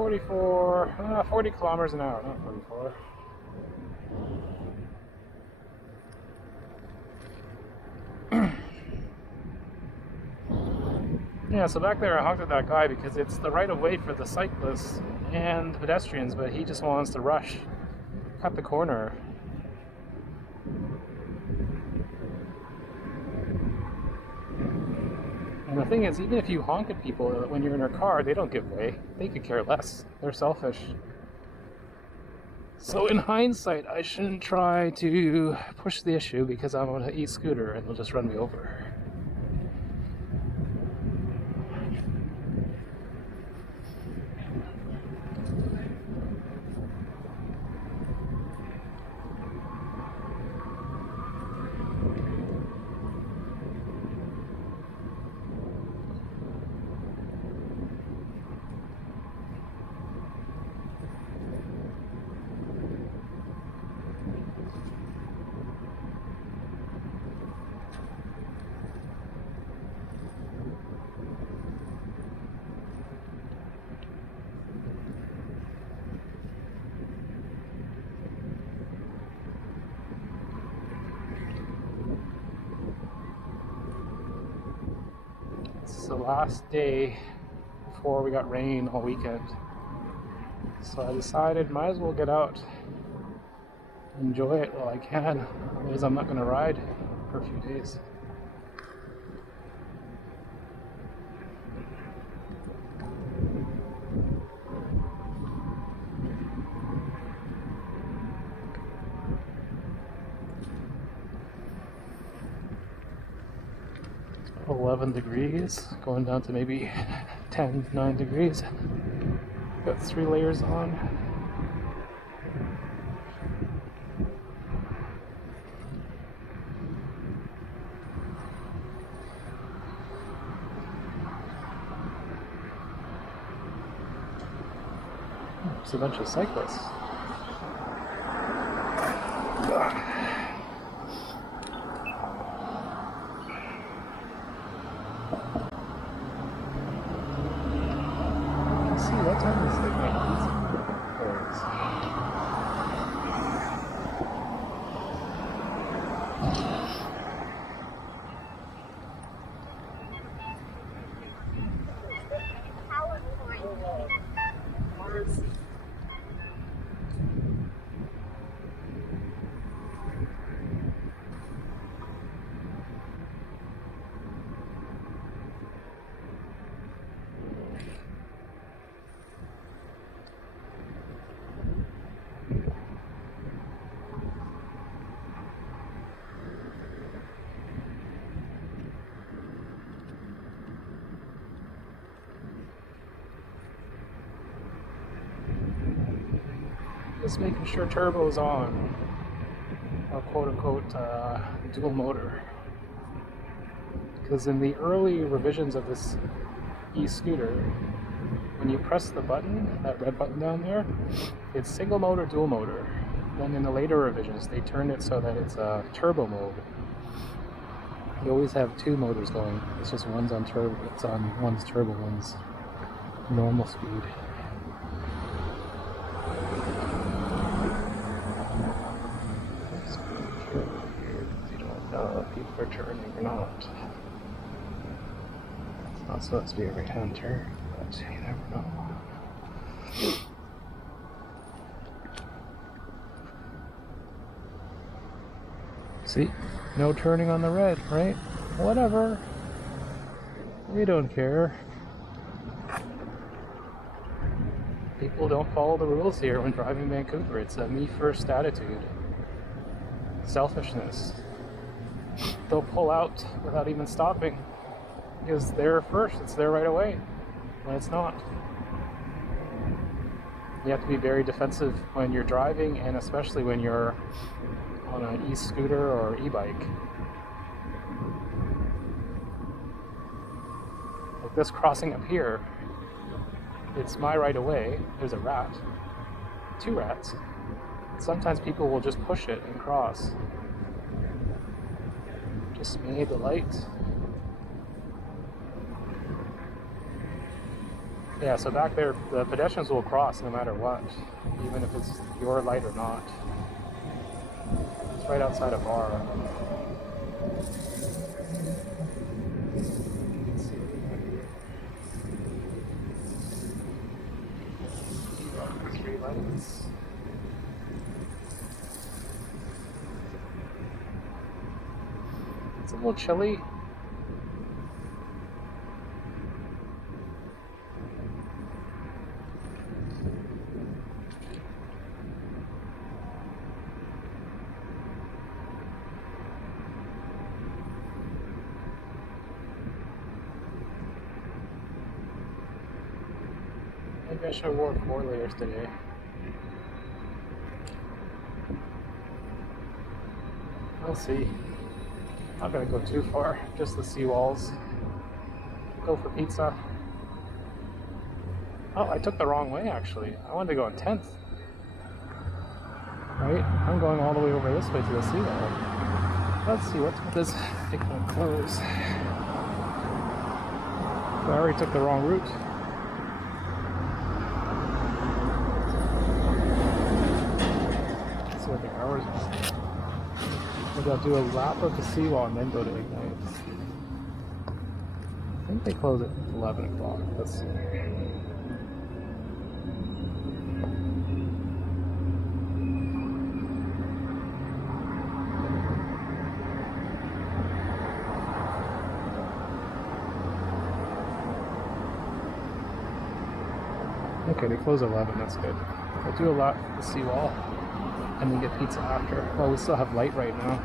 40 kilometers an hour, not 44. Yeah, so back there I honked at that guy because it's the right of way for the cyclists and pedestrians, but he just wants to rush, cut the corner. And the thing is, even if you honk at people when you're in your car, they don't give way. They could care less. They're selfish. So in hindsight, I shouldn't try to push the issue because I'm on an e-scooter and they'll just run me over. It's the last day before we got rain all weekend. So I decided might as well get out, enjoy it while I can, otherwise I'm not going to ride for a few days. It's 11 degrees, going down to maybe 9 degrees. Got 3 layers on. There's a bunch of cyclists. What time is it? Just making sure turbo's on, or quote-unquote dual motor. Because in the early revisions of this e-scooter, when you press the button, that red button down there, it's single motor, dual motor. Then in the later revisions, they turned it so that it's a turbo mode. You always have 2 motors going. It's just one's on turbo, one's turbo, one's normal speed. People are turning or not. It's not supposed to be a right-hand turn, but you never know. See? No turning on the red, right? Whatever. We don't care. People don't follow the rules here when driving Vancouver. It's a me-first attitude. Selfishness. They'll pull out without even stopping because they're first, it's their right away when it's not. You have to be very defensive when you're driving, and especially when you're on an e-scooter or e-bike. Like this crossing up here, it's my right of way. There's a rat, 2 rats. Sometimes people will just push it and cross. Just made the light. Yeah, so back there, the pedestrians will cross no matter what, even if it's your light or not. It's right outside a bar. Three lights. It's a little chilly. Maybe I should have worn 4 layers today. We'll see. Not gonna go too far, just the seawalls. Go for pizza. Oh, I took the wrong way actually. I wanted to go on 10th. Right? I'm going all the way over this way to the seawall. Let's see, what's with this big one close? I already took the wrong route. Let's see what the hours are. Maybe I'll do a lap of the seawall and then go to Ignite. I think they close at 11 o'clock. Let's see. Okay, they close at 11, that's good. I'll do a lap of the seawall and then get pizza after. Well, we still have light right now.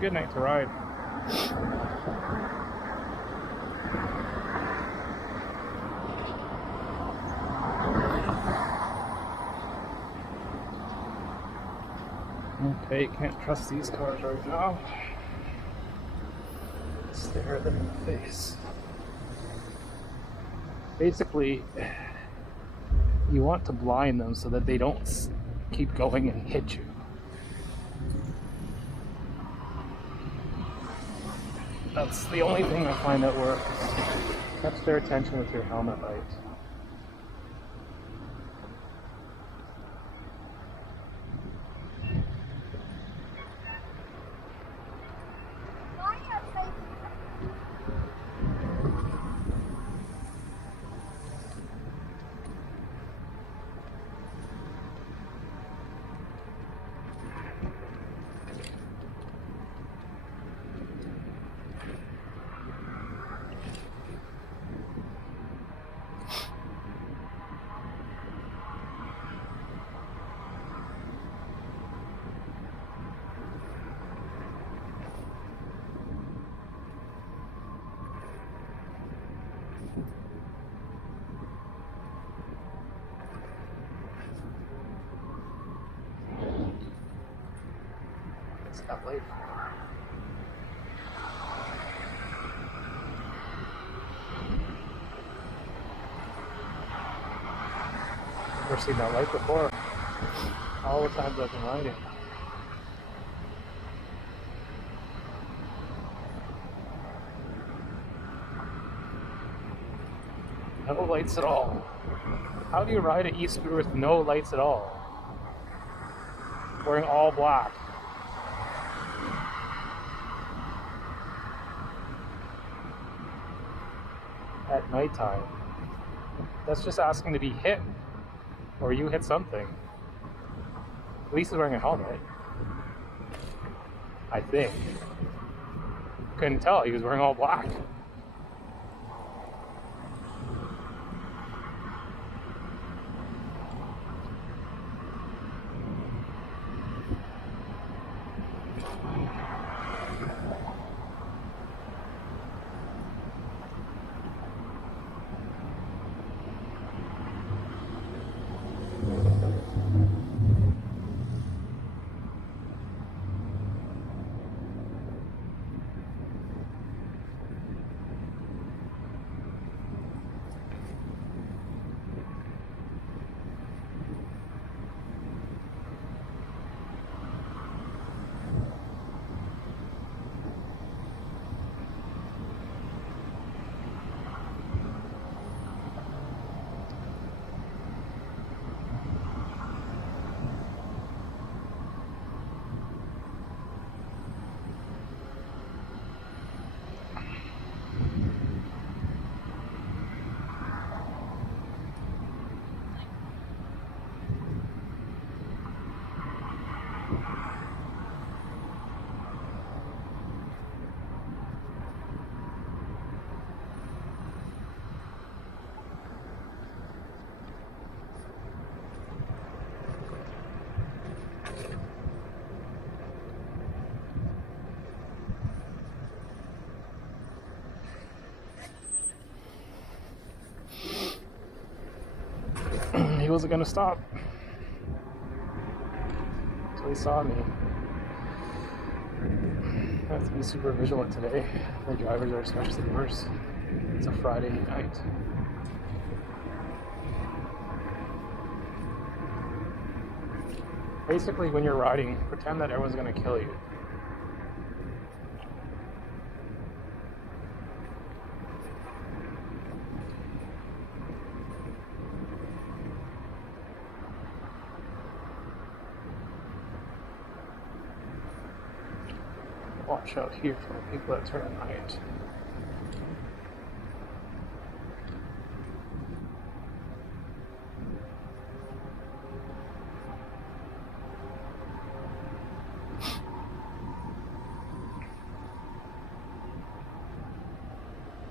Good night to ride. Okay, can't trust these cars right now. Stare them in the face. Basically, you want to blind them so that they don't keep going and hit you. That's the only thing I find that works. Catch their attention with your helmet light. Got late. Never seen that light before. All the times I've been riding. No lights at all. How do you ride at Eastwood with no lights at all? Wearing all black. At nighttime. That's just asking to be hit. Or you hit something. At least he's wearing a helmet. I think. Couldn't tell, he was wearing all black. he wasn't going to stop. So he saw me. I have to be super vigilant today. The drivers are especially worse. It's a Friday night. Basically, when you're riding, pretend that everyone's going to kill you. Watch out here for the people that turn right.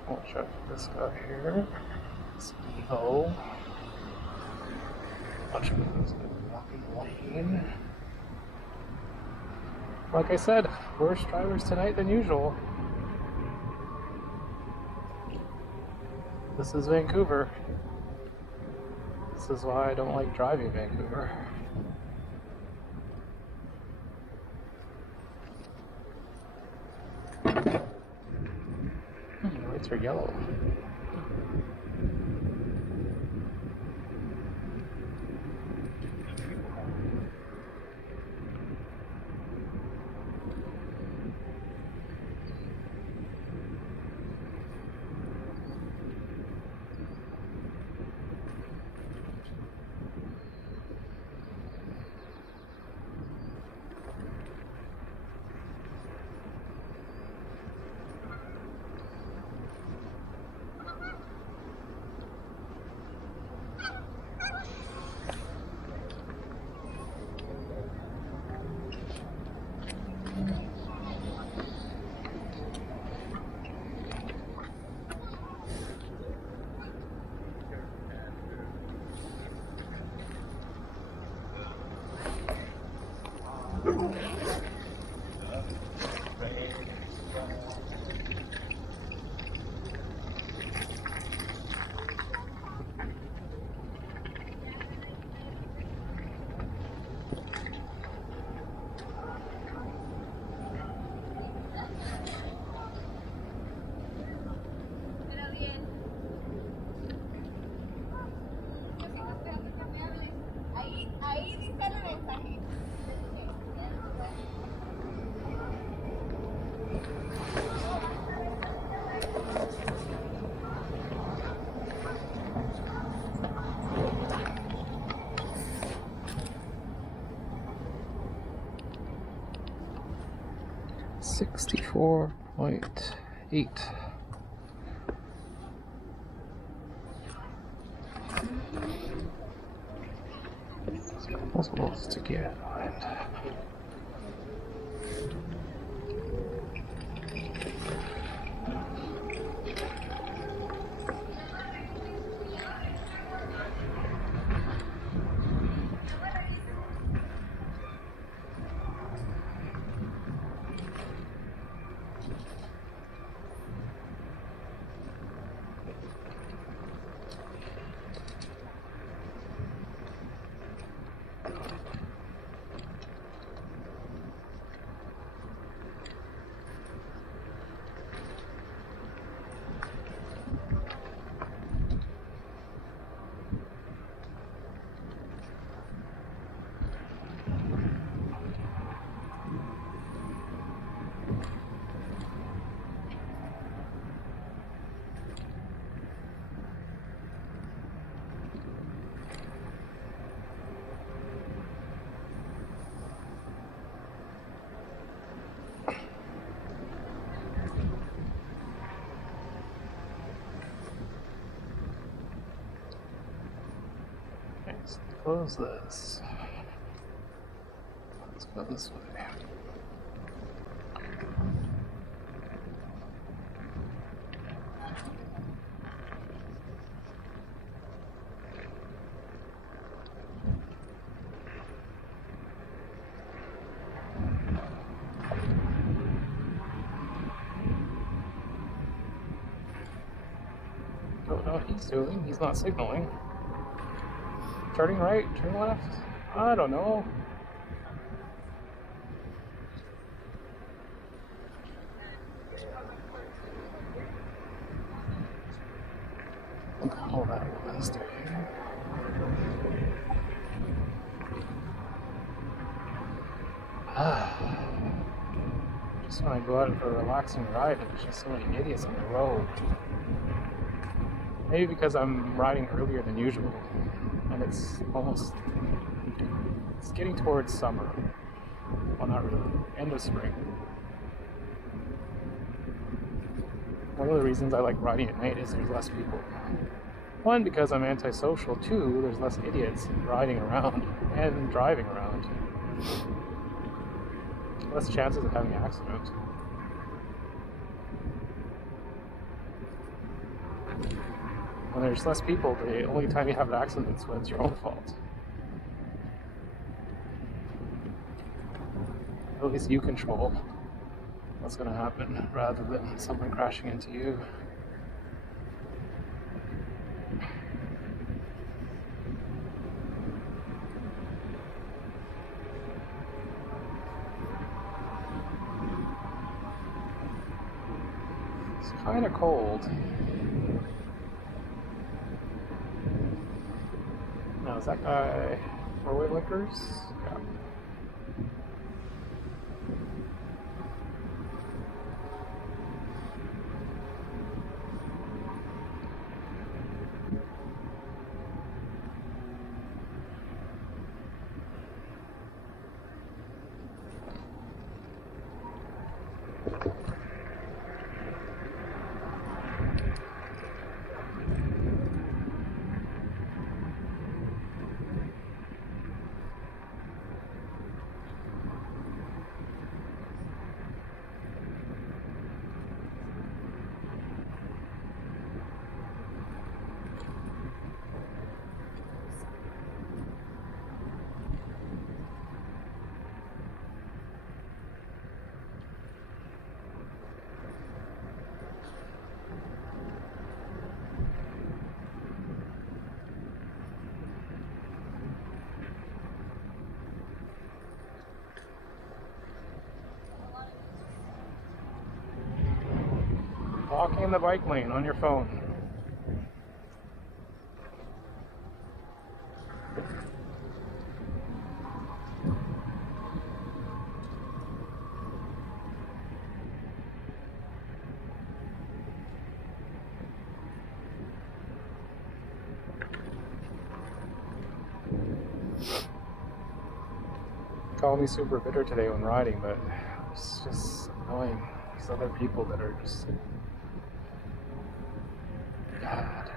Watch out for this guy here. Seawall. Watch out for this walking lane. Like I said, worse drivers tonight than usual. This is Vancouver. This is why I don't like driving Vancouver. The lights are yellow. Ahí dice el mensaje. 64.8. Possibles to get. Let's close this. Let's go this way. Don't know what he's doing. He's not signaling. Turning right, turning left? I don't know. Oh, that Wednesday. Just when I go out for a relaxing ride, there's just so many idiots on the road. Maybe because I'm riding earlier than usual, and it's getting towards summer. Well, not really, end of spring. One of the reasons I like riding at night is there's less people. One, because I'm antisocial. Two, there's less idiots riding around and driving around. Less chances of having an accident. When there's less people, the only time you have an accident is when it's your own fault. At least you control what's going to happen rather than someone crashing into you. It's kind of cold. Now, is that guy four-way blinkers? Yeah. Walking in the bike lane on your phone. Call me super bitter today when riding, but it's just annoying. These other people that are just God.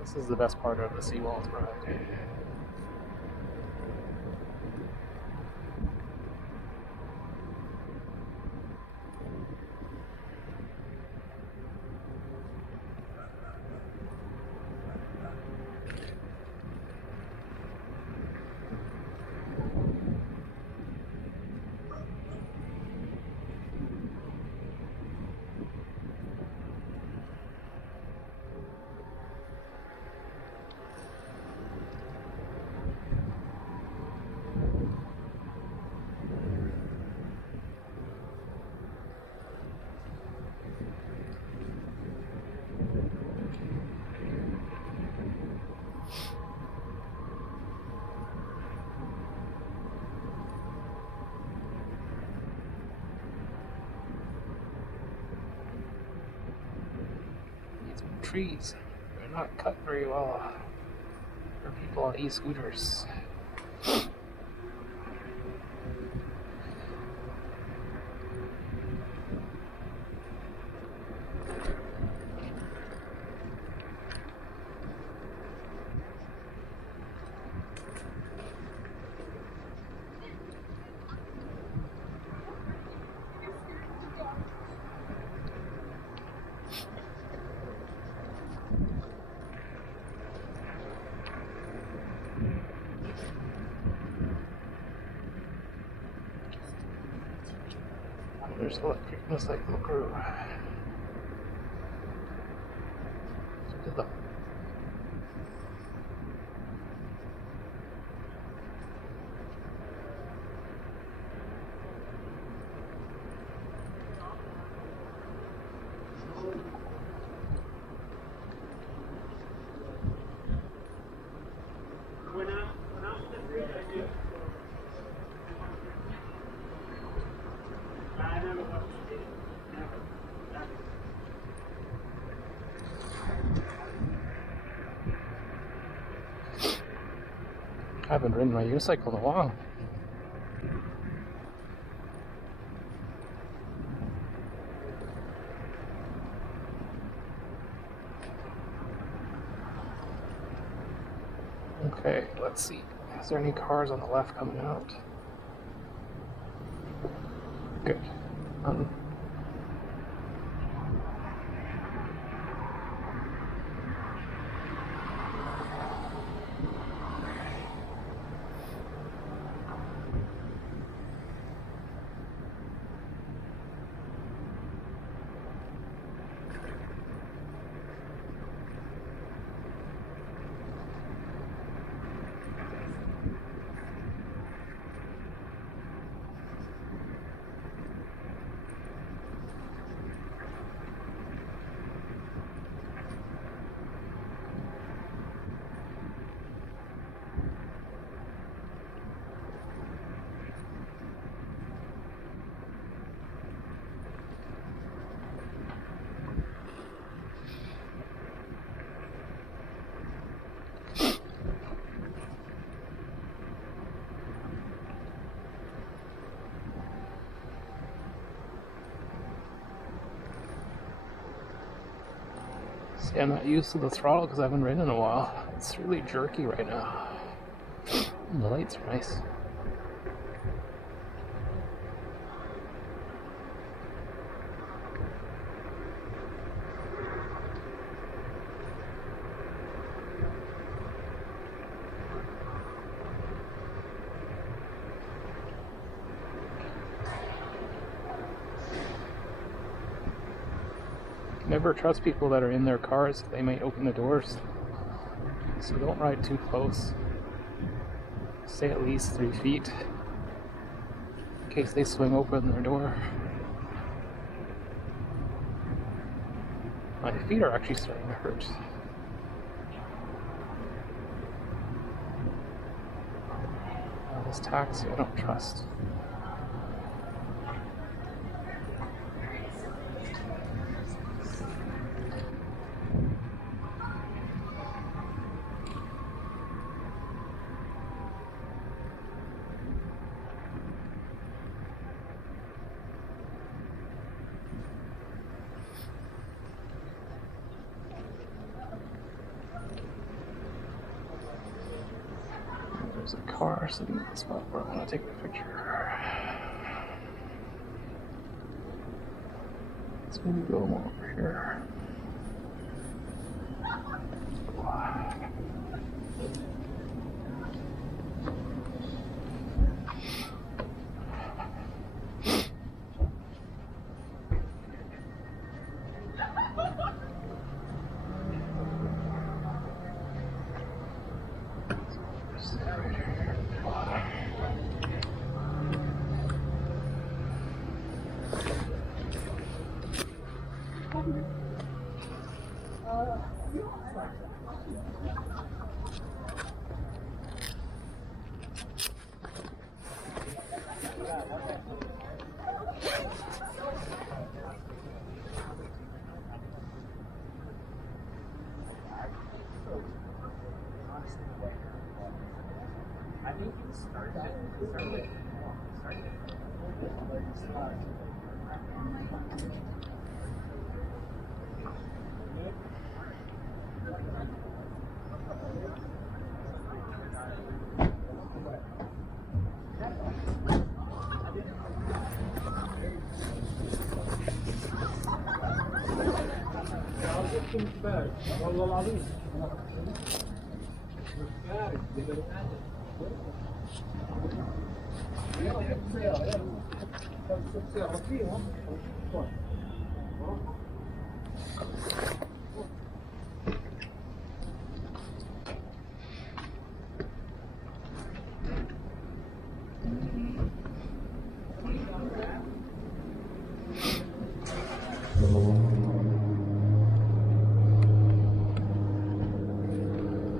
This is the best part of the Seawall ride. trees. They're not cut very well for people on e-scooters. There's electric motorcycle crew. To the I haven't ridden my unicycle in a while. Okay, let's see. Is there any cars on the left coming out? Good. See, I'm not used to the throttle because I haven't ridden in a while. It's really jerky right now. And the lights are nice. Never trust people that are in their cars. They might open the doors. So don't ride too close. Stay at least 3 feet in case they swing open their door. My feet are actually starting to hurt. This taxi I don't trust. There's a car sitting in the spot where I want to take a picture. Let's maybe go more over here.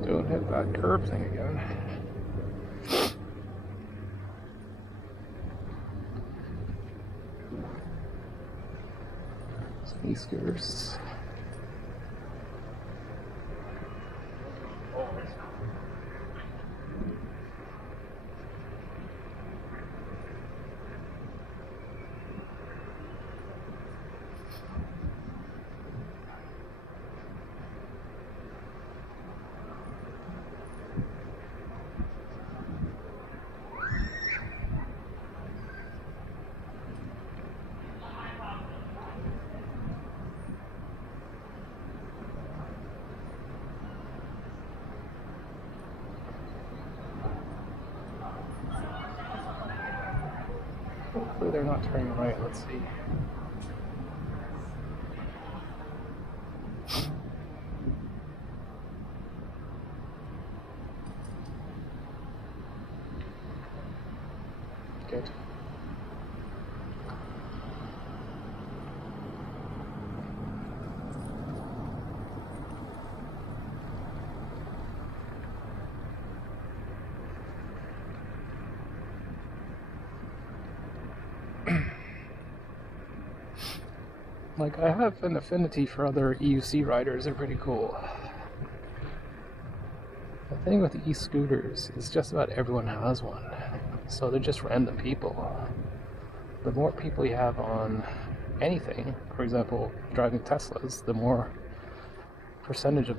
Don't hit that curb thing again. Some e-scooters. Hopefully they're not turning right. Let's see. Good. Like, I have an affinity for other EUC riders. They're pretty cool. The thing with e-scooters is just about everyone has one. So they're just random people. The more people you have on anything, for example, driving Teslas, the more percentage of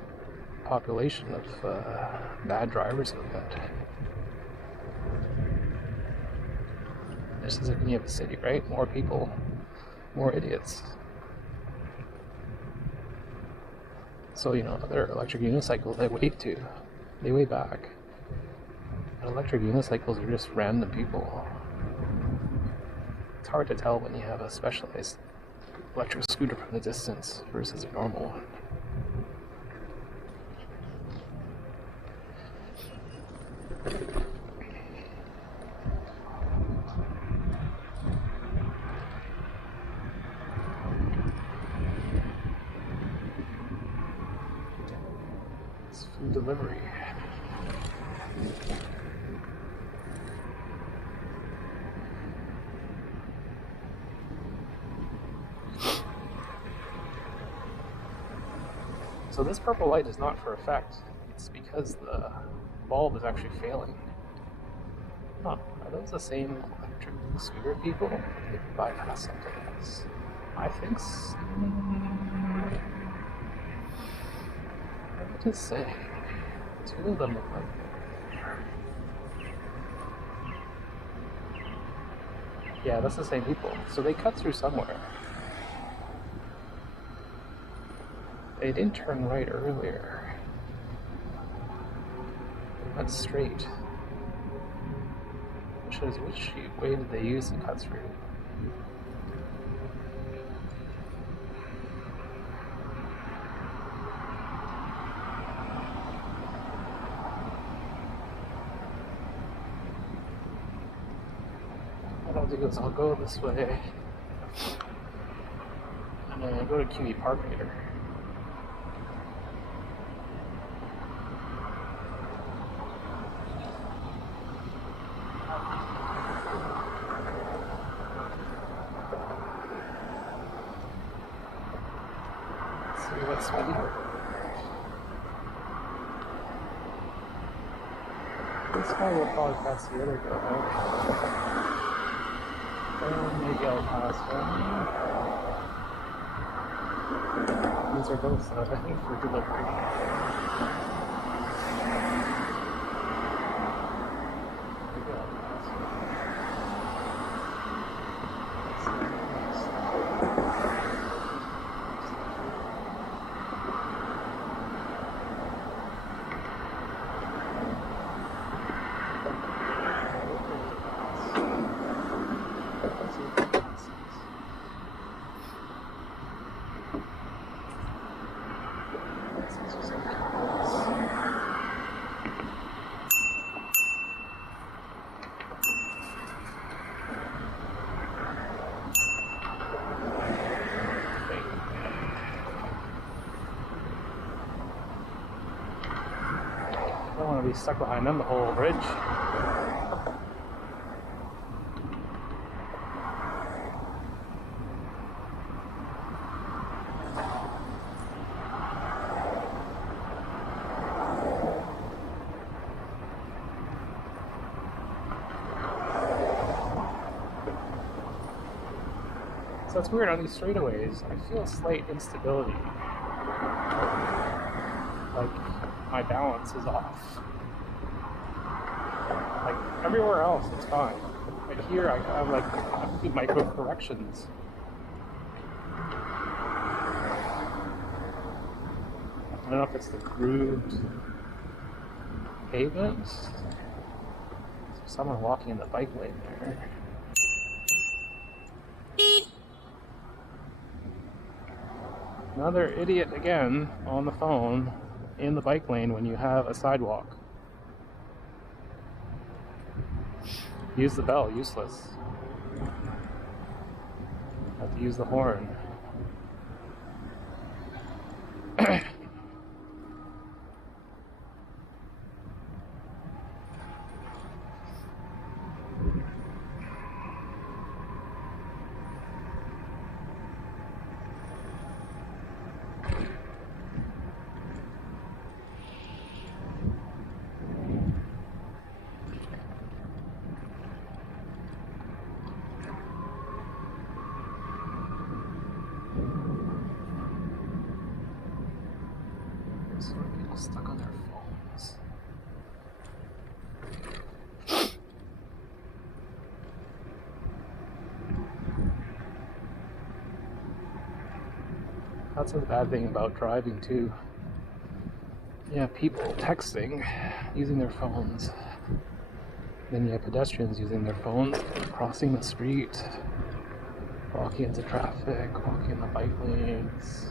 population of bad drivers you'll get. This is like when you have a city, right? More people, more idiots. So, you know, other electric unicycles, they wave too. They wave back. And electric unicycles are just random people. It's hard to tell when you have a specialized electric scooter from the distance versus a normal one. It's food delivery. So this purple light is not for effect. It's because the bulb is actually failing. Huh, are those the same electric scooter people? They bypass something else. I think so. Hard to say. Two of them look like yeah, that's the same people. So they cut through somewhere. They didn't turn right earlier. They went straight. Which shows which way did they use to cut through. What I'll do is I'll go this way and then I'll go to QE Park later. See what's ready. This one will probably pass the other guy. And maybe I'll pass one. These are both for delivery. Maybe I'll pass I don't want to be stuck behind them the whole bridge. So it's weird on these straightaways, I feel slight instability. Like my balance is off. Like everywhere else it's fine. But here I have like a few micro corrections. I don't know if it's the grooved pavement. There's someone walking in the bike lane there. Another idiot again on the phone in the bike lane when you have a sidewalk. Use the bell, useless. Have to use the horn. People stuck on their phones. That's the bad thing about driving too. Yeah, people texting, using their phones. Then you have pedestrians using their phones, crossing the street, walking into traffic, walking in the bike lanes.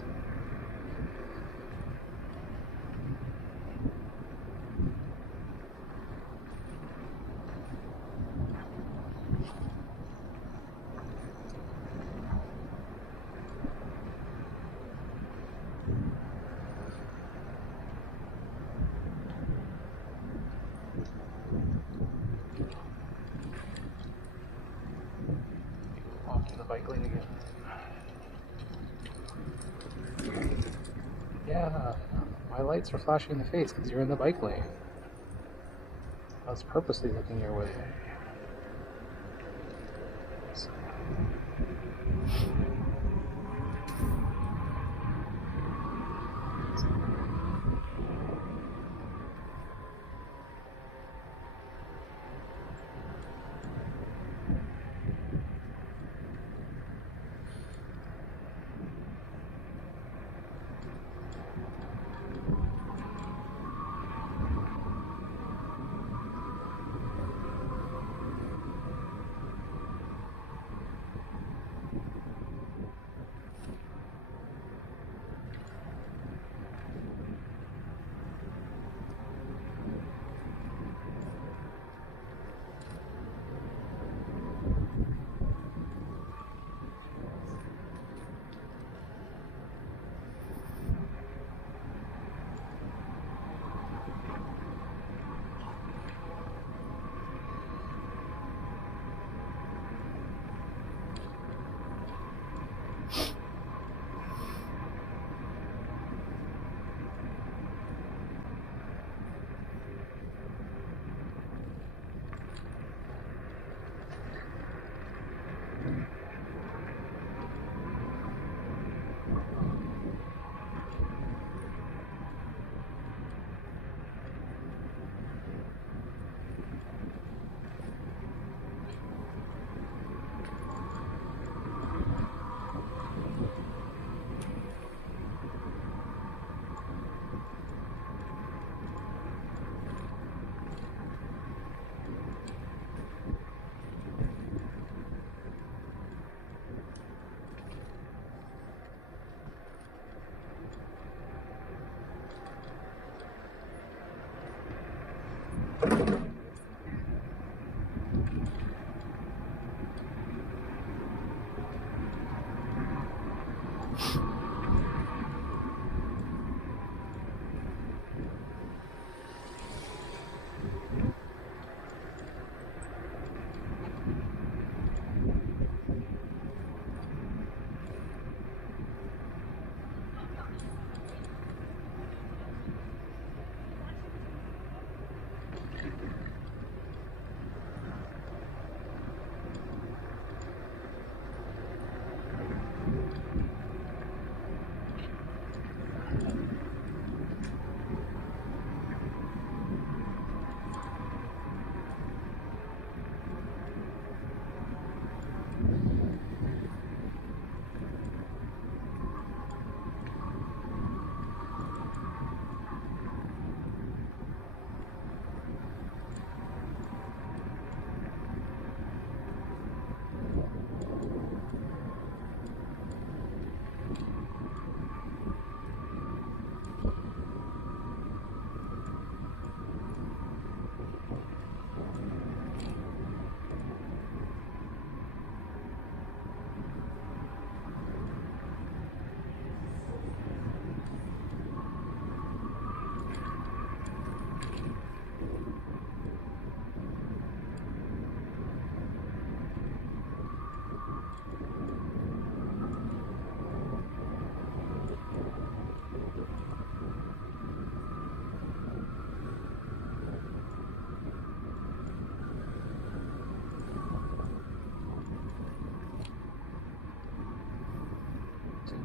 Walking the bike lane again. Yeah, my lights are flashing in the face because you're in the bike lane. I was purposely looking your way. So.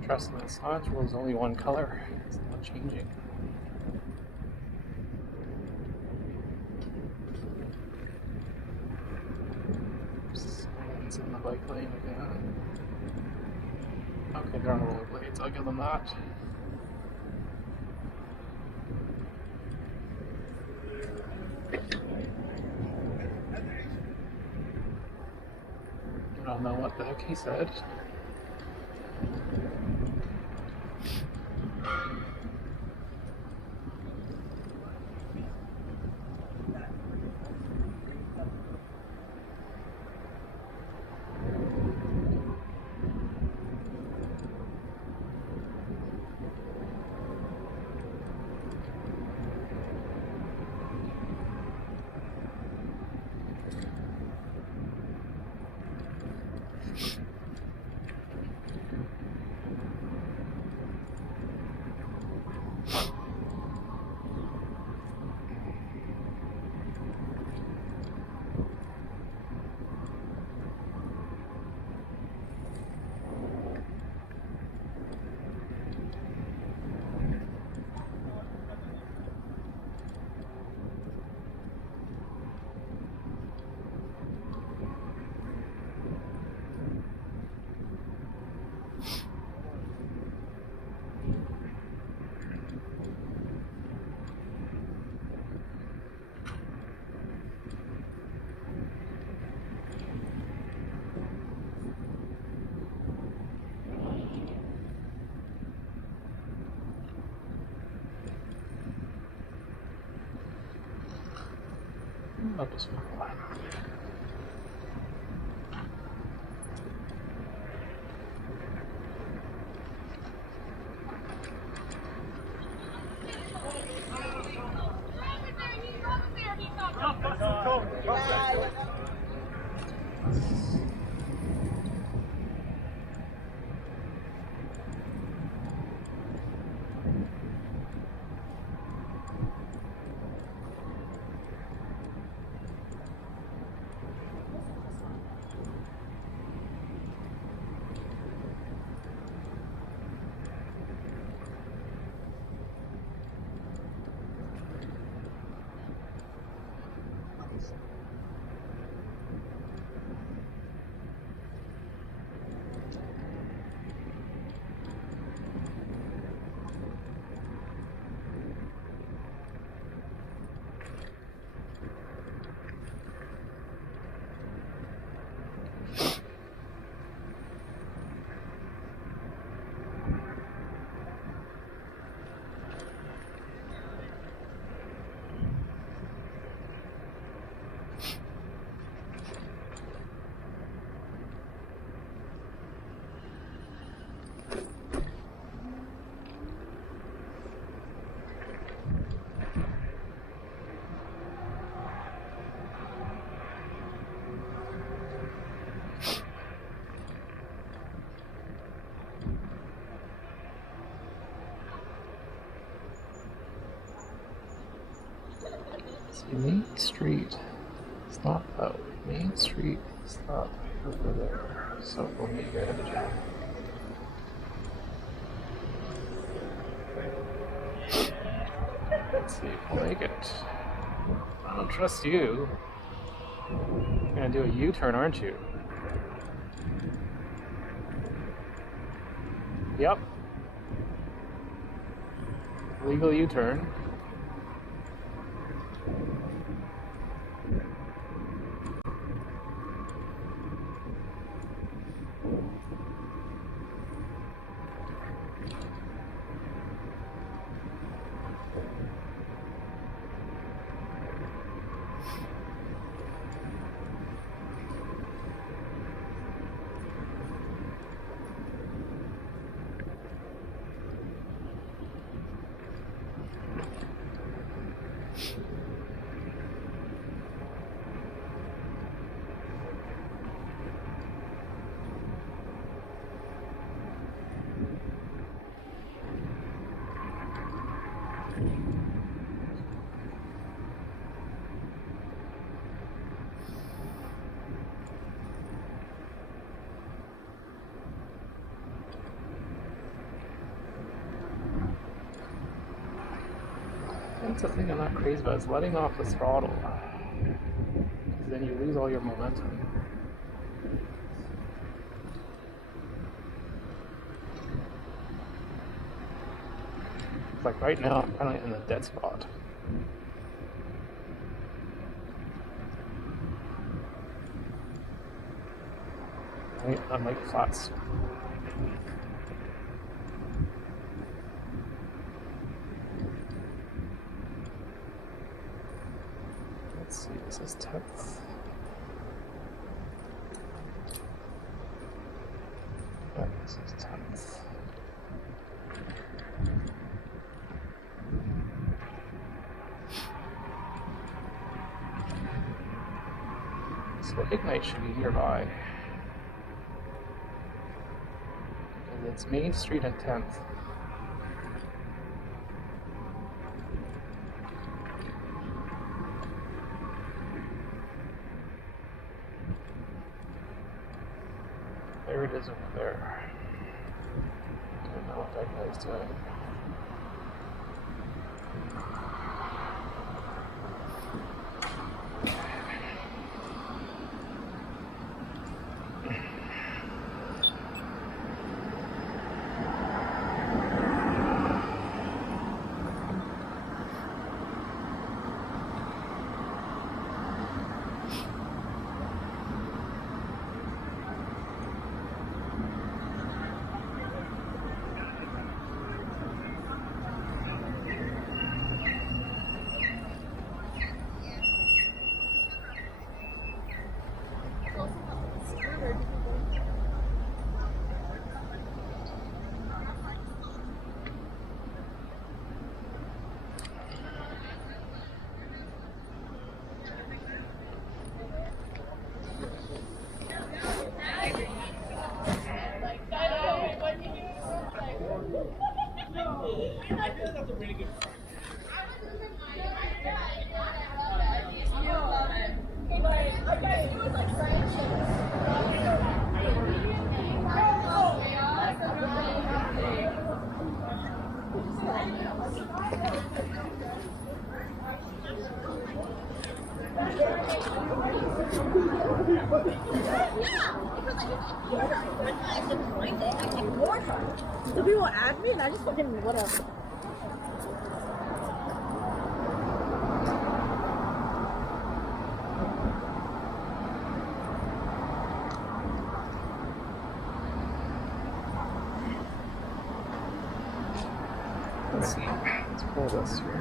Trust me, the Science World is only one color. It's not changing. Someone's in the bike lane again. Okay, they're on rollerblades. I'll give them that. I don't know what the heck he said. I'll just follow. Main Street is not that way. Main Street is not over there. So we'll be good. Let's see if we'll make it. I don't trust you. You're gonna do a U-turn, aren't you? Yep. Legal U-turn. That's the thing I'm not crazy about, is letting off the throttle. Because then you lose all your momentum. Like right now, I'm kind of in the dead spot. I'm like flats. Let's see, this is 10th. Yeah, this is 10th. So Ignite should be nearby. And it's Main Street and 10th. There it is over there. Don't know what that guy's doing. Do people add me and I just fucking whatever. Let's see. Let's pull this here.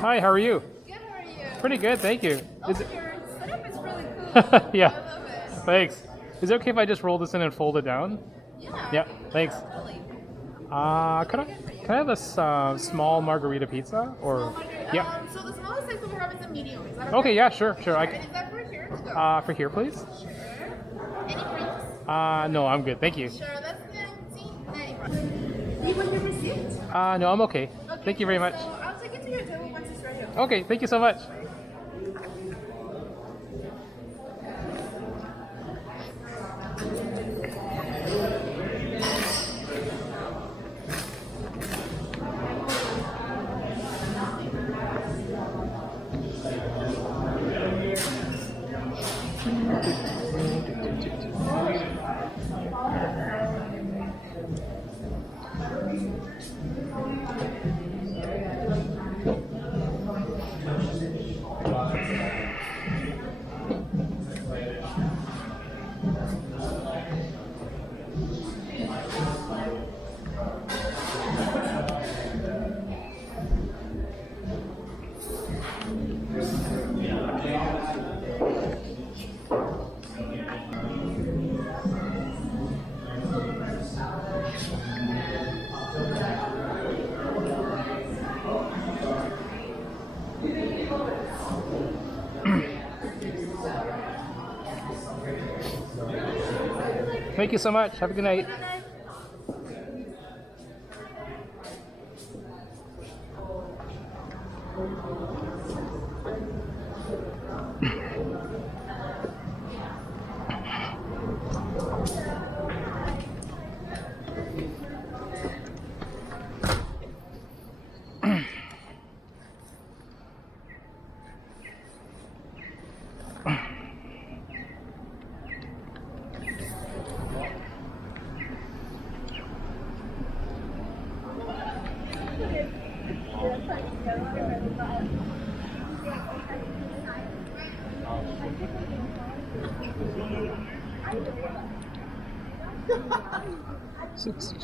Hi, how are you? Good, how are you? Pretty good, thank you. Your setup is really cool. Yeah. I love it. Thanks. Is it okay if I just roll this in and fold it down? Yeah. Yeah, thanks. Totally. Can I have a small margarita pizza? Or yeah. So the smallest size that we have is a medium. Is that Okay, yeah, sure. And is that for here to go? For here, please. Sure. Any drinks? No, I'm good. Thank you. Sure, that's $19.95. Do you want your receipt? No, I'm okay. Thank you very much. So I'll take it to your table once it's ready. Okay, thank you so much. Thank you so much. Have a good night. Good night. 62.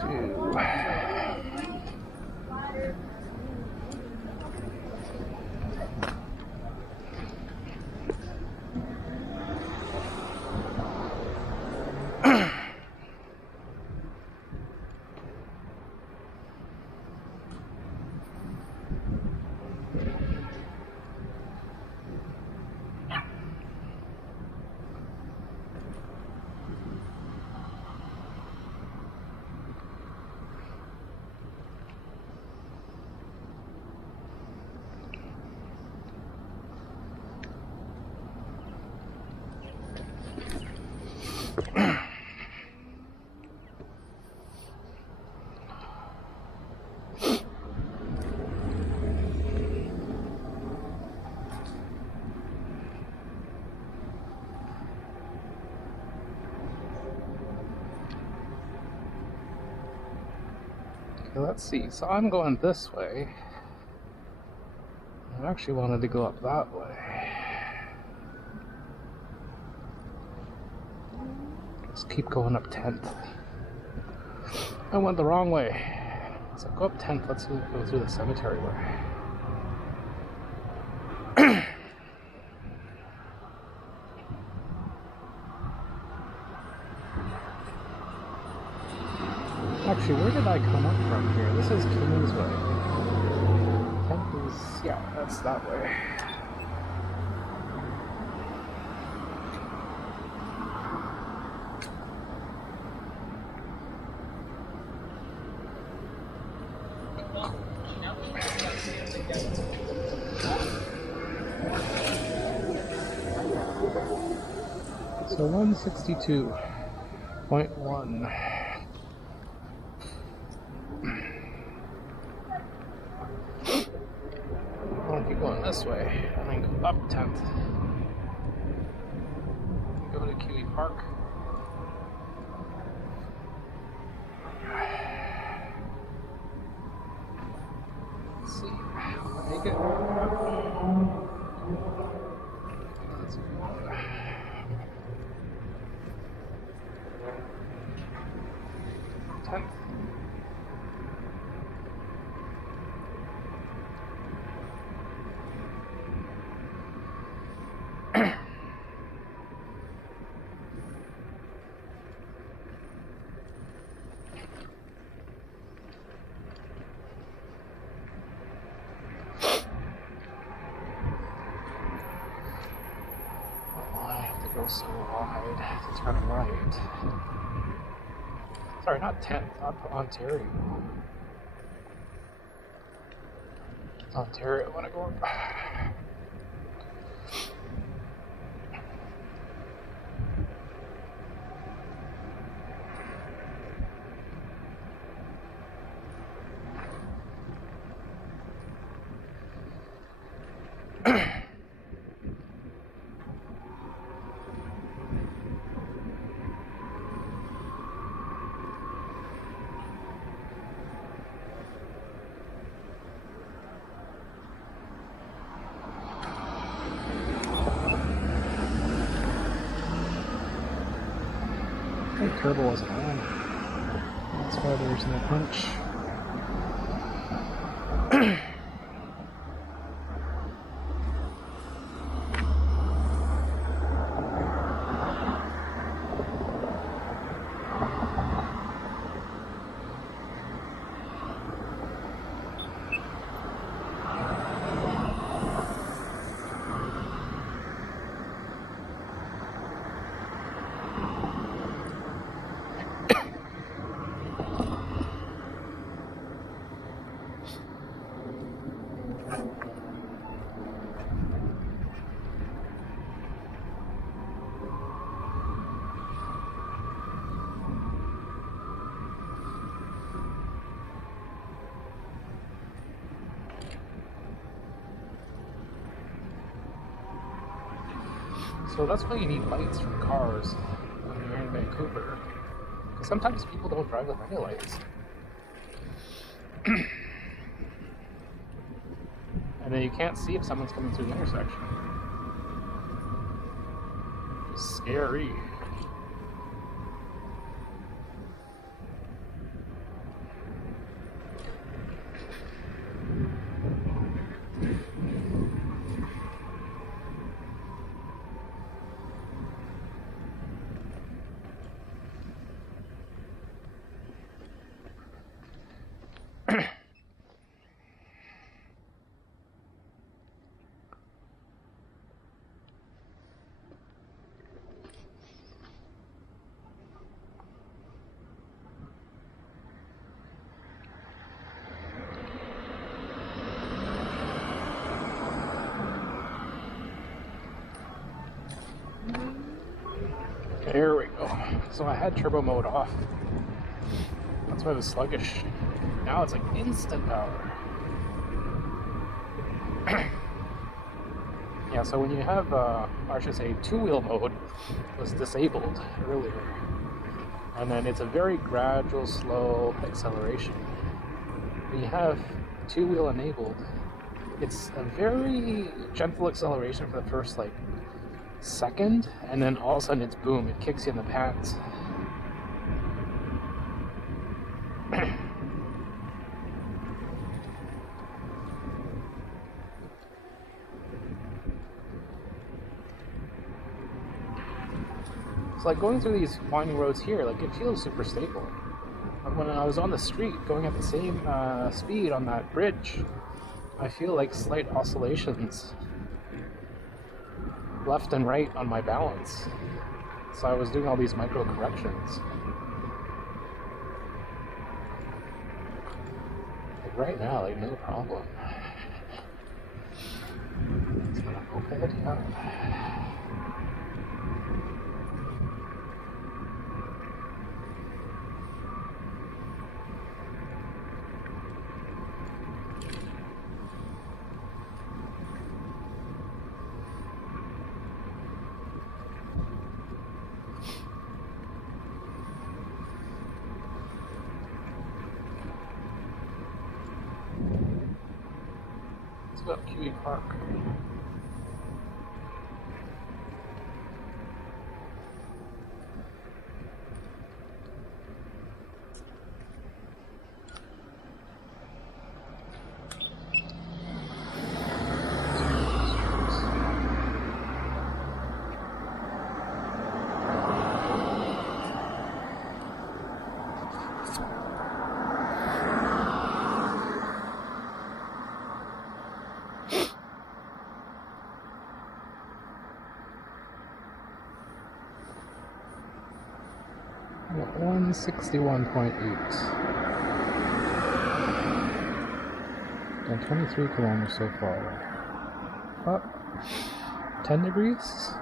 Let's see, so I'm going this way. I actually wanted to go up that way. Let's keep going up 10th. I went the wrong way. So go up 10th, let's go through the cemetery way. Actually, where did I come up from here? This is Kingsway. 10th is, yeah, that's that way. So 162.1. I'll keep going this way and then go up 10th. Go to Kiwi Park. Let's see. I'll make it. Let's see. 10th. Go so wide to turn right. Sorry, not 10th, up Ontario. Ontario, I want to go up. The turbo wasn't on. That's why there's no punch. So that's why you need lights from cars when you're in Vancouver. Because sometimes people don't drive with any lights. And then you can't see if someone's coming through the intersection. It's scary. There we go. So I had turbo mode off. That's why it was sluggish. Now it's like instant power. Yeah, so when you have, I should say, two-wheel mode was disabled earlier. And then it's a very gradual, slow acceleration. When you have two-wheel enabled, it's a very gentle acceleration for the first, like, second, and then all of a sudden it's boom, it kicks you in the pants. It's like going through these winding roads here, like it feels super stable. But when I was on the street going at the same speed on that bridge, I feel like slight oscillations left and right on my balance. So I was doing all these micro corrections. Like right now, like no problem. It's not a moped, yeah. It's about QE Park. Well, 161.8 and 23 kilometers so far. Up 10 degrees.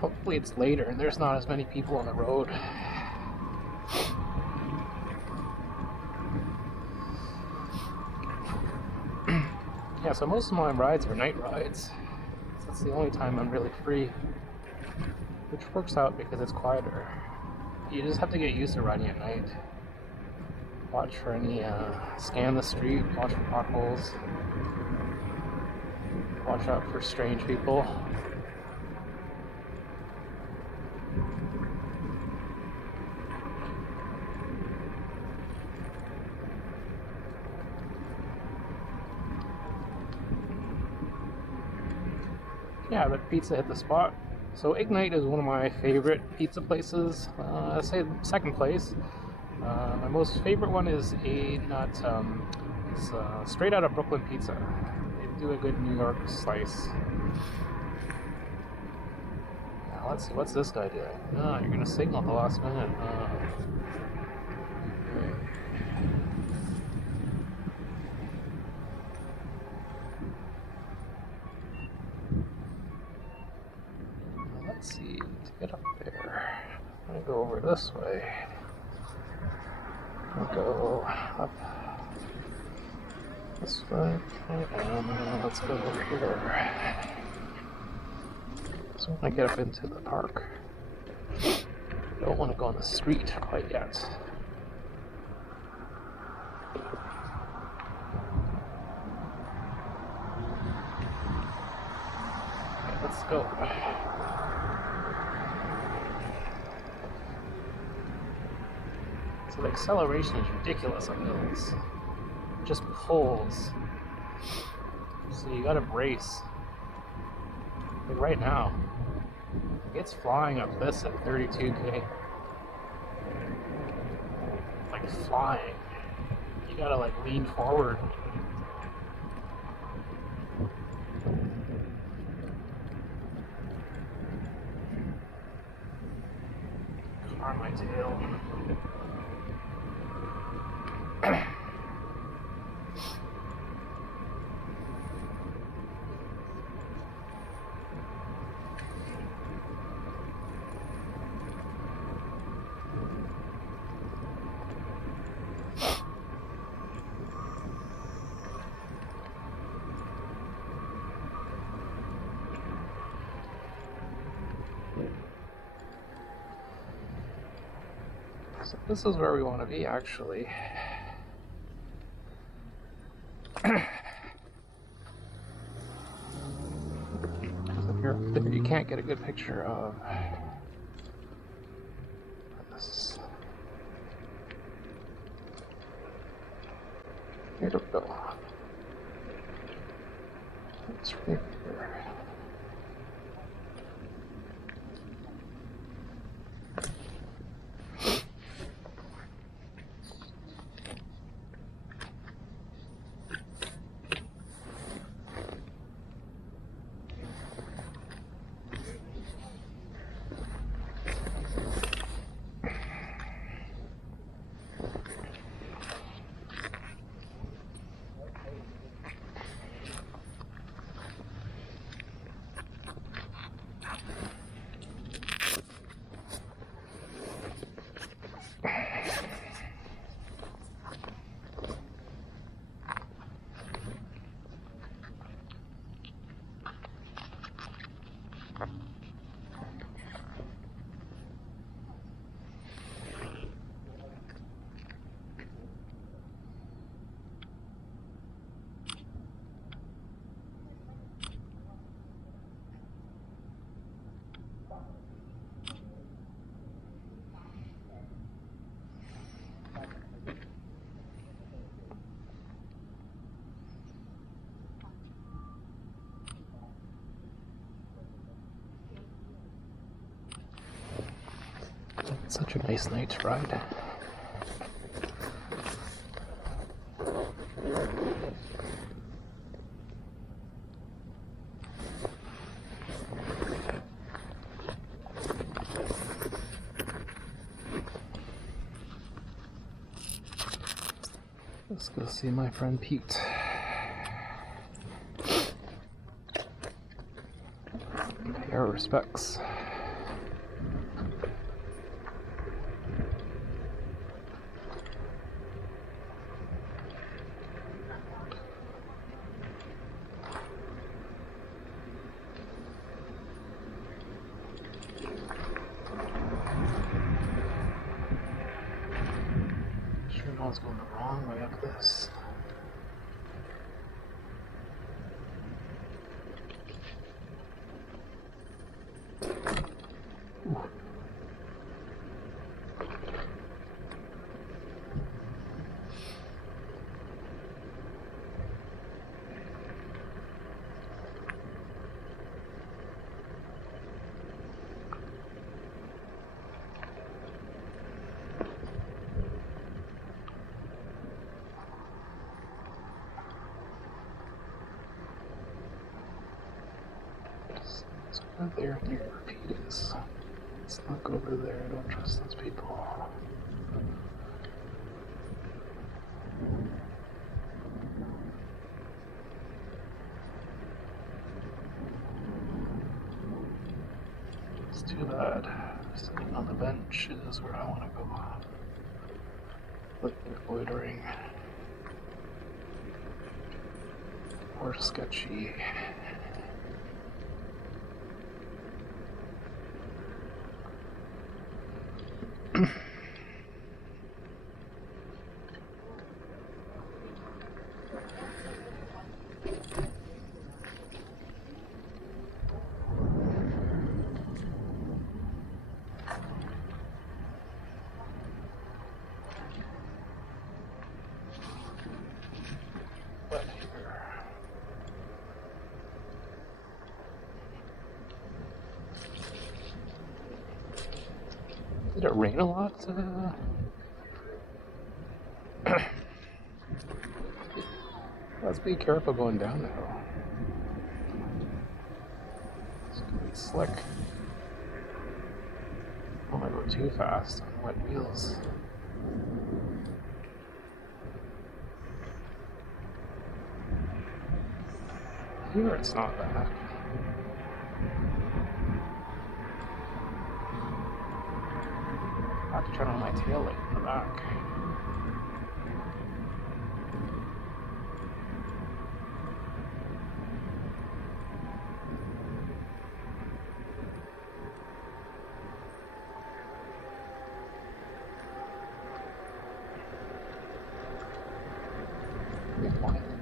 Hopefully it's later and there's not as many people on the road. Yeah, so most of my rides are night rides. So that's the only time I'm really free. Which works out because it's quieter. You just have to get used to riding at night. Watch for any, scan the street, watch for potholes. Watch out for strange people. Yeah, the pizza hit the spot. So Ignite is one of my favorite pizza places. I'd say second place. My most favorite one is it's straight out of Brooklyn Pizza. They do a good New York slice. Now, let's see, what's this guy doing? Oh, you're gonna signal at the last minute. Let's see, to get up there, I'm gonna go over this way. I'll go up this way, and let's go over here. So when I get up into the park, I don't want to go on the street quite yet. Okay, let's go. So the acceleration is ridiculous on those. It just pulls. So you gotta brace. Like right now, it's flying up this at 32K. Like flying. You gotta like lean forward. Car my tail. So this is where we want to be, actually. If you're up there, you can't get a good picture of this. Here we go. It's right here. It's such a nice night to ride. Let's go see my friend Pete. Pay our respects. I was going the wrong way up this. Ooh. Not there near Pete is. Let's not go over there. I don't trust those people. It's too bad. Sitting on the bench is where I want to go. Looking at loitering. Or sketchy. But here. Did it rain a lot? Let's be careful going down the hill. It's gonna be slick. I don't want to go too fast on wet wheels. Here it's not bad. I have to turn on my tail light in the back.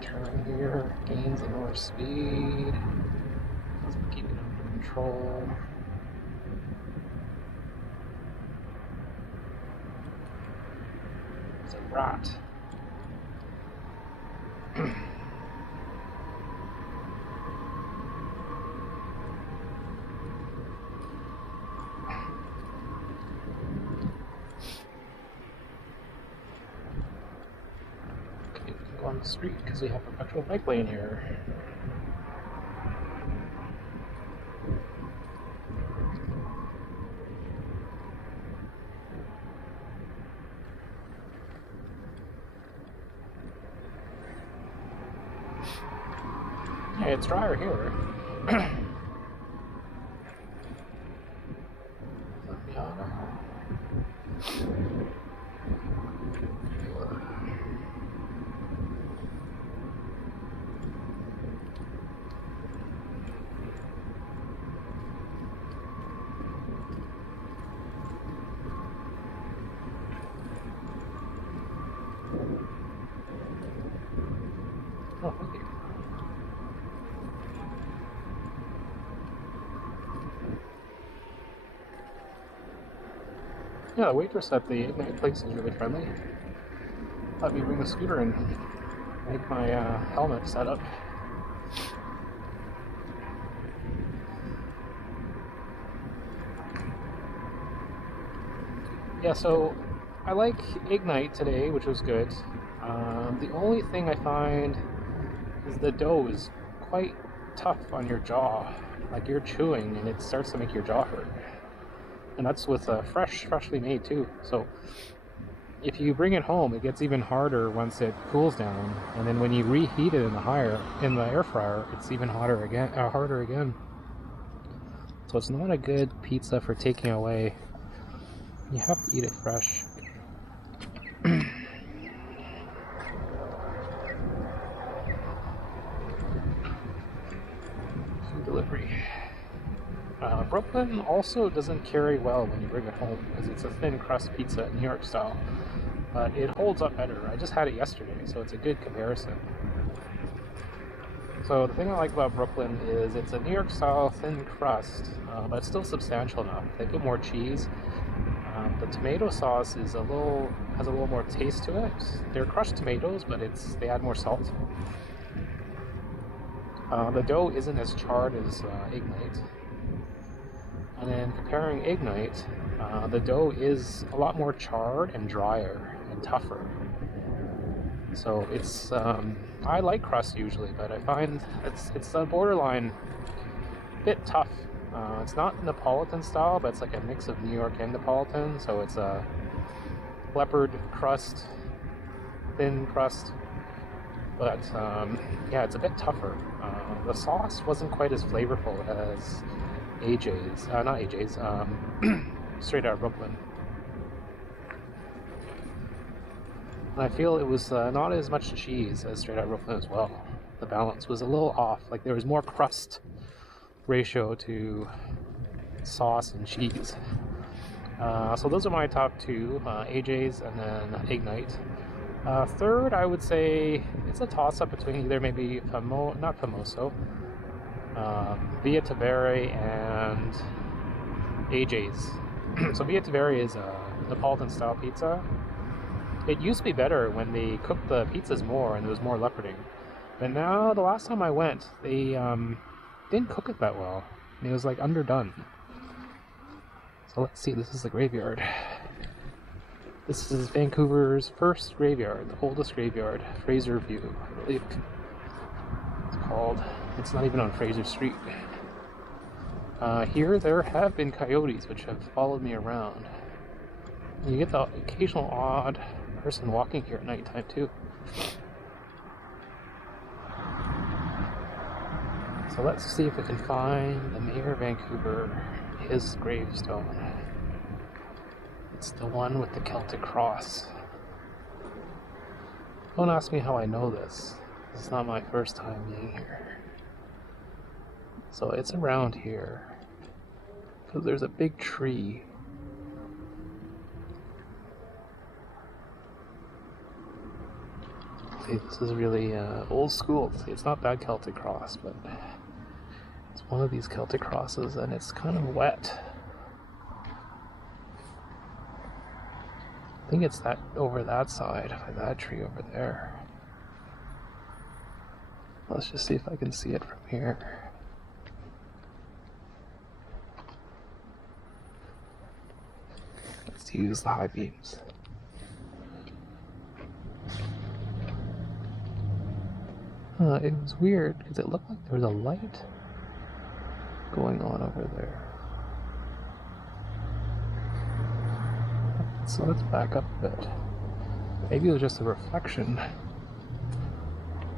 Turn here, gains in more speed. Let's keep it under control. It's a rat. On the street because we have a petrol bike lane here. Yeah, it's drier here. Oh, okay. Yeah, the waitress at the Ignite place is really friendly. Let me bring the scooter and make my helmet set up. Yeah, so I like Ignite today, which was good. The only thing I find is the dough is quite tough on your jaw. Like you're chewing and it starts to make your jaw hurt. And that's with freshly made too. So if you bring it home, it gets even harder once it cools down. And then when you reheat it in the air fryer, it's even harder again. So it's not a good pizza for taking away. You have to eat it fresh. Food delivery. Brooklyn also doesn't carry well when you bring it home because it's a thin crust pizza, New York style. But it holds up better. I just had it yesterday, so it's a good comparison. So the thing I like about Brooklyn is it's a New York style thin crust, but it's still substantial enough. They put more cheese. The tomato sauce has a little more taste to it. They're crushed tomatoes, but they add more salt. The dough isn't as charred as Ignite. And then comparing Ignite, the dough is a lot more charred and drier and tougher. So it's I like crust usually, but I find it's a borderline bit tough It's not Neapolitan style, but it's like a mix of New York and Neapolitan. So it's a leopard crust, thin crust, but yeah, it's a bit tougher. The sauce wasn't quite as flavorful as AJ's, not AJ's, straight out of Brooklyn. And I feel it was not as much cheese as straight out of Brooklyn as well. The balance was a little off. Like there was more crust ratio to sauce and cheese. So those are my top two, AJ's and then Ignite. Third, I would say it's a toss-up between either maybe not Famoso, Via Tavere and AJ's. So Via Tavere is a Neapolitan-style pizza. It used to be better when they cooked the pizzas more and there was more leoparding. But now, the last time I went, they didn't cook it that well. It was like underdone. So let's see, this is the graveyard. This is Vancouver's first graveyard, the oldest graveyard, Fraser View, I believe it's called. It's not even on Fraser Street. Here there have been coyotes which have followed me around. And you get the occasional odd person walking here at nighttime too. So let's see if we can find the Mayor of Vancouver, his gravestone. It's the one with the Celtic cross. Don't ask me how I know this. It's not my first time being here. So it's around here. Because there's a big tree. See, this is really old school. See, it's not that Celtic cross, but it's one of these Celtic crosses and it's kind of wet. I think it's that over that side, by that tree over there. Let's just see if I can see it from here. Let's use the high beams. It was weird because it looked like there was a light going on over there. So let's back up a bit. Maybe it was just a reflection.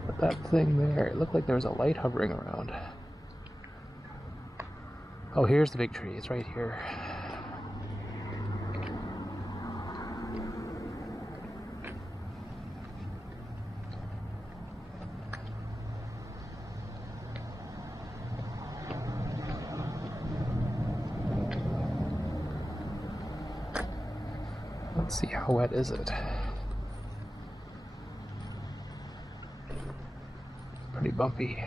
But that thing there, it looked like there was a light hovering around. Oh, here's the big tree. It's right here. Let's see, how wet is it? Pretty bumpy.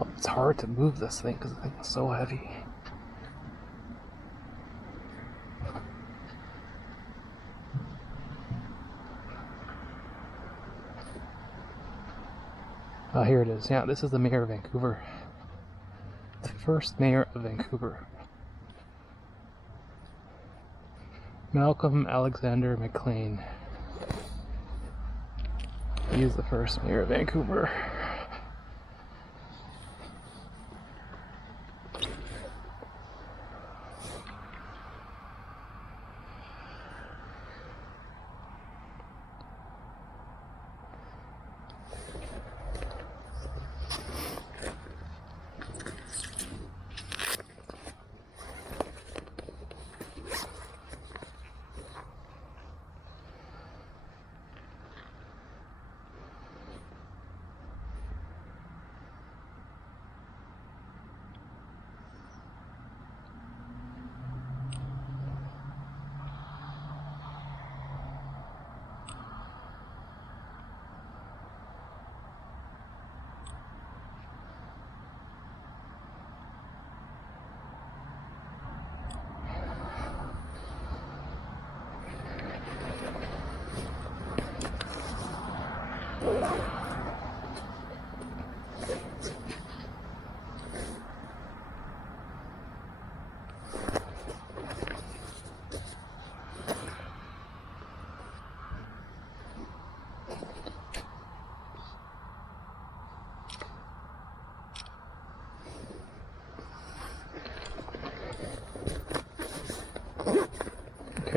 Oh, it's hard to move this thing because the thing is so heavy. Oh, here it is. Yeah, this is the Mayor of Vancouver. The first Mayor of Vancouver. Malcolm Alexander McLean. He is the first Mayor of Vancouver.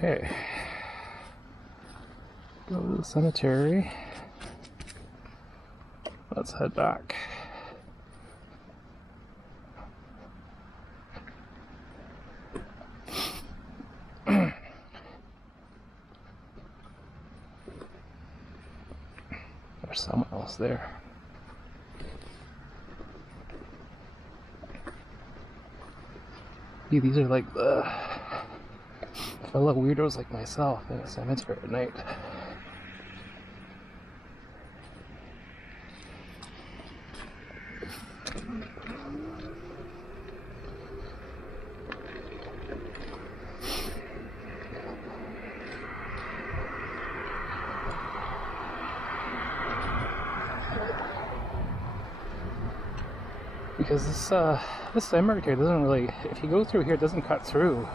Okay. Go to the cemetery. Let's head back. There's someone else there. See, these are like the fellow weirdos like myself in a cemetery at night. Because this cemetery doesn't really, if you go through here, it doesn't cut through.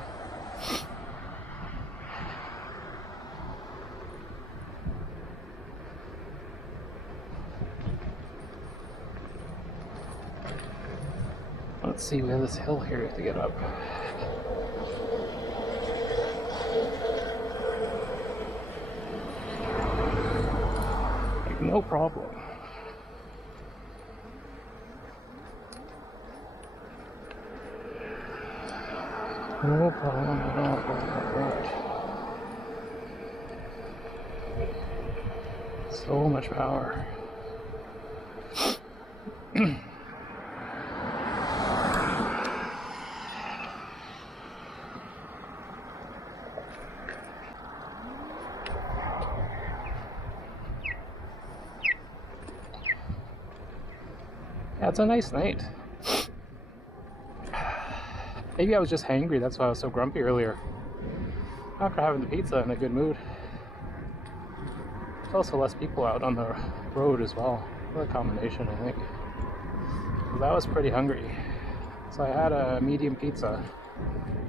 Let's see, we have this hill here to get up. Like, no problem. No problem at all. So much power. Yeah, it's a nice night. Maybe I was just hangry, that's why I was so grumpy earlier. After having the pizza, in a good mood. There's also less people out on the road as well. What a combination, I think. Because I was pretty hungry. So I had a medium pizza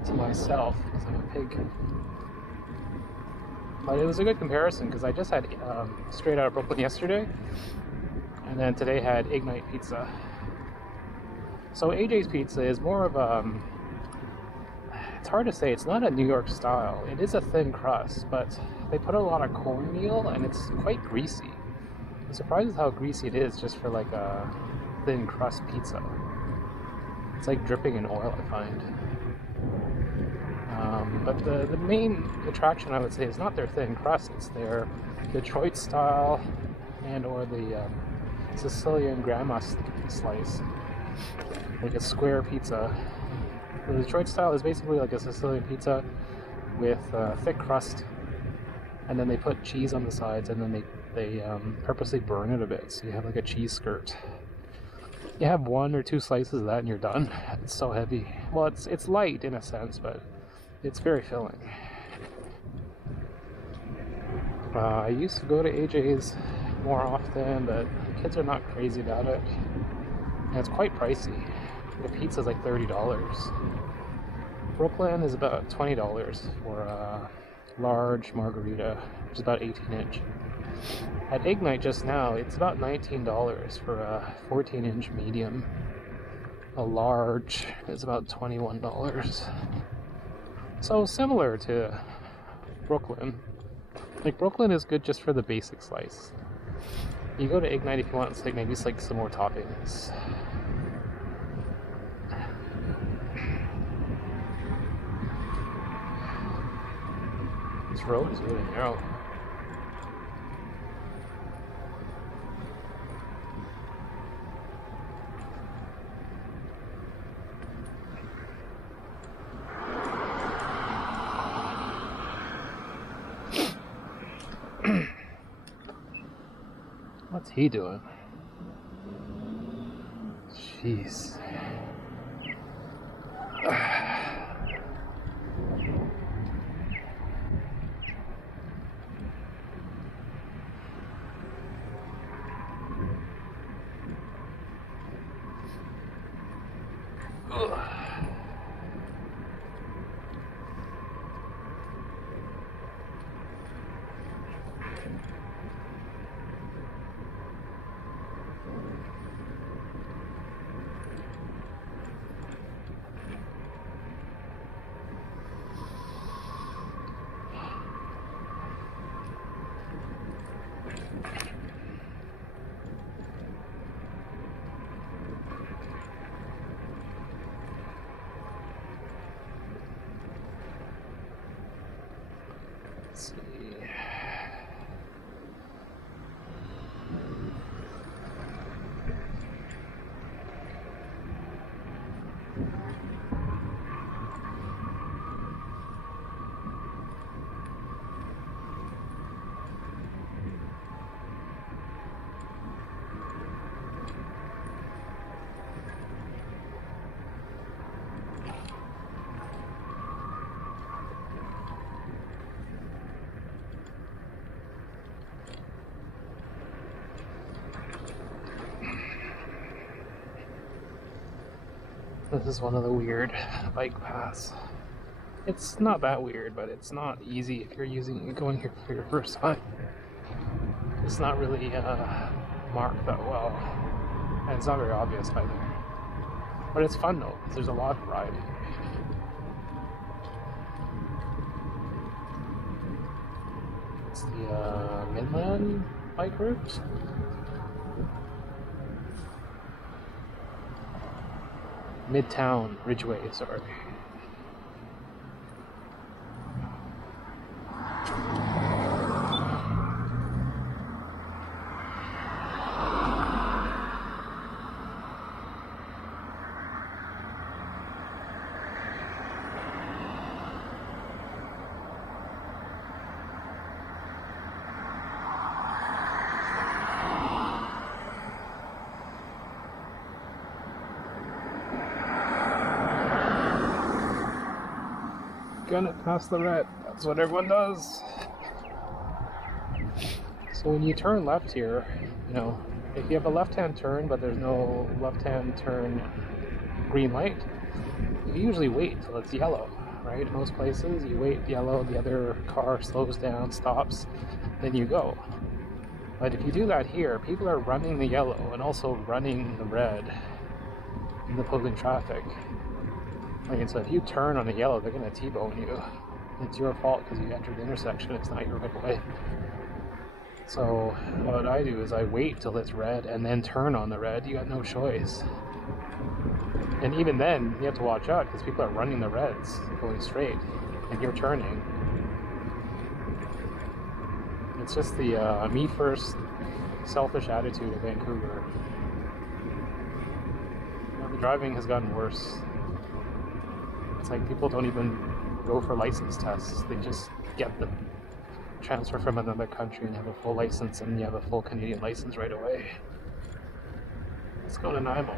to myself, because I'm a pig. But it was a good comparison, because I just had straight out of Brooklyn yesterday. And then today had Ignite Pizza. So AJ's Pizza is more of a... it's hard to say, it's not a New York style. It is a thin crust, but they put a lot of cornmeal and it's quite greasy. I'm surprised how greasy it is just for like a thin crust pizza. It's like dripping in oil, I find. But the main attraction, I would say, is not their thin crust, it's their Detroit style and or the Sicilian grandma slice. Like a square pizza. The Detroit style is basically like a Sicilian pizza with thick crust, and then they put cheese on the sides, and then they purposely burn it a bit, so you have like a cheese skirt. You have one or two slices of that and you're done. It's so heavy. Well, it's light in a sense, but it's very filling. I used to go to AJ's more often, but the kids are not crazy about it. And it's quite pricey. The pizza's like $30. Brooklyn is about $20 for a large margarita, which is about 18-inch. At Ignite just now, it's about $19 for a 14-inch medium. A large is about $21. So similar to Brooklyn. Like, Brooklyn is good just for the basic slice. You go to Ignite if you want like maybe like some more toppings. This road is really narrow. What's he doing? Jeez. Let's see. This is one of the weird bike paths. It's not that weird, but it's not easy if you're going here for your first time. It's not really marked that well, and it's not very obvious either. But it's fun though, because there's a lot of riding. It's the Midland bike route. Midtown Ridgeway, sorry. Gun it past the red. That's what everyone does. So when you turn left here, you know, if you have a left-hand turn but there's no left-hand turn green light, you usually wait till it's yellow, right? Most places you wait yellow, the other car slows down, stops, then you go. But if you do that here, people are running the yellow and also running the red in the opposing traffic. Like, so if you turn on the yellow, they're going to T-bone you. It's your fault because you entered the intersection. It's not your right way. So what I do is I wait till it's red and then turn on the red. You got no choice. And even then, you have to watch out because people are running the reds going straight and you're turning. It's just the me first selfish attitude of Vancouver. You know, the driving has gotten worse. It's like people don't even go for license tests. They just get the transfer from another country and have a full license, and you have a full Canadian license right away. Let's go to Nanaimo.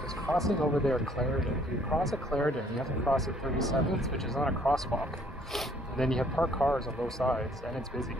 Just crossing over there at Clarendon. If you cross at Clarendon, you have to cross at 37th, which is not a crosswalk. And then you have parked cars on both sides, and it's busy.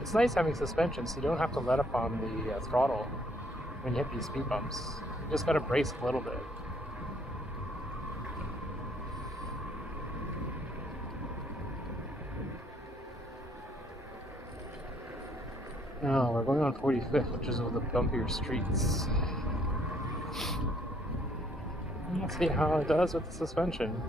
It's nice having suspension, so you don't have to let up on the throttle when you hit these speed bumps. You just gotta brace a little bit. Now we're going on 45th, which is one of the bumpier streets. Let's see how it does with the suspension.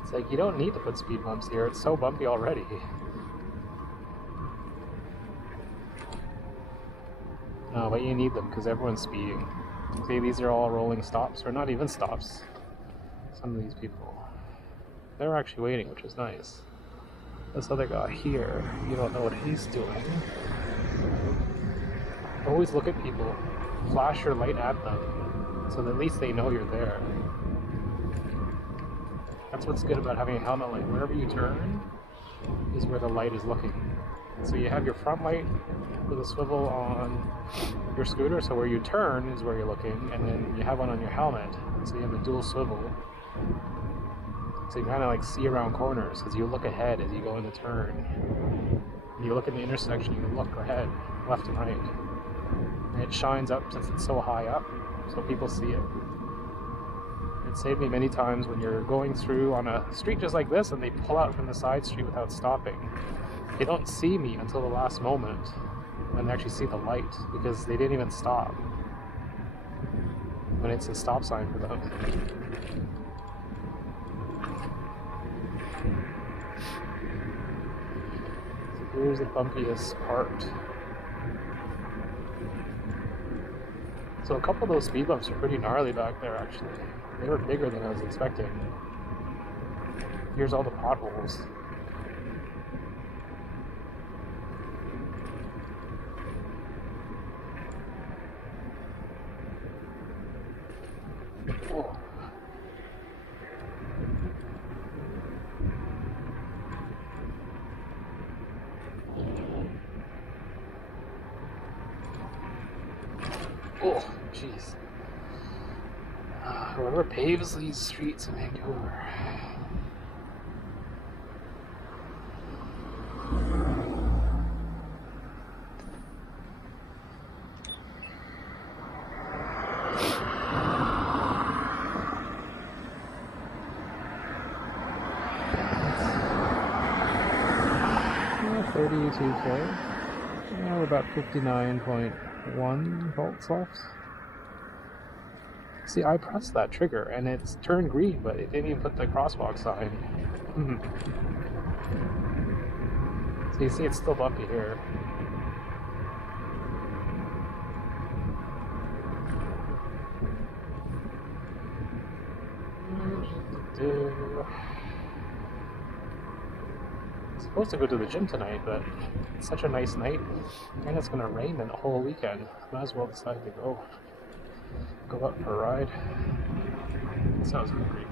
It's like, you don't need to put speed bumps here, it's so bumpy already. No, but you need them because everyone's speeding. See, these are all rolling stops, or not even stops. some of these people. They're actually waiting, which is nice. This other guy here, you don't know what he's doing. Always look at people, flash your light at them, so that at least they know you're there. That's what's good about having a helmet light. Wherever you turn is where the light is looking. So you have your front light with a swivel on your scooter, so where you turn is where you're looking, and then you have one on your helmet, so you have a dual swivel. So you kind of like see around corners, because you look ahead as you go in the turn. When you look in the intersection, you look ahead, left and right. And it shines up since it's so high up, so people see it. It saved me many times when you're going through on a street just like this and they pull out from the side street without stopping. They don't see me until the last moment when they actually see the light, because they didn't even stop when it's a stop sign for them. So here's the bumpiest part. So a couple of those speed bumps are pretty gnarly back there actually. They were bigger than I was expecting. Here's all the potholes. Oh. Oh, jeez. Whoever paves these streets in Vancouver. Yeah, 32K. Now we're about 59.1 volts left. See, I pressed that trigger and it's turned green, but it didn't even put the crosswalk sign. So you see it's still bumpy here. I'm supposed to go to the gym tonight, but it's such a nice night and it's going to rain the whole weekend. Might as well decide to go out for a ride. Sounds great.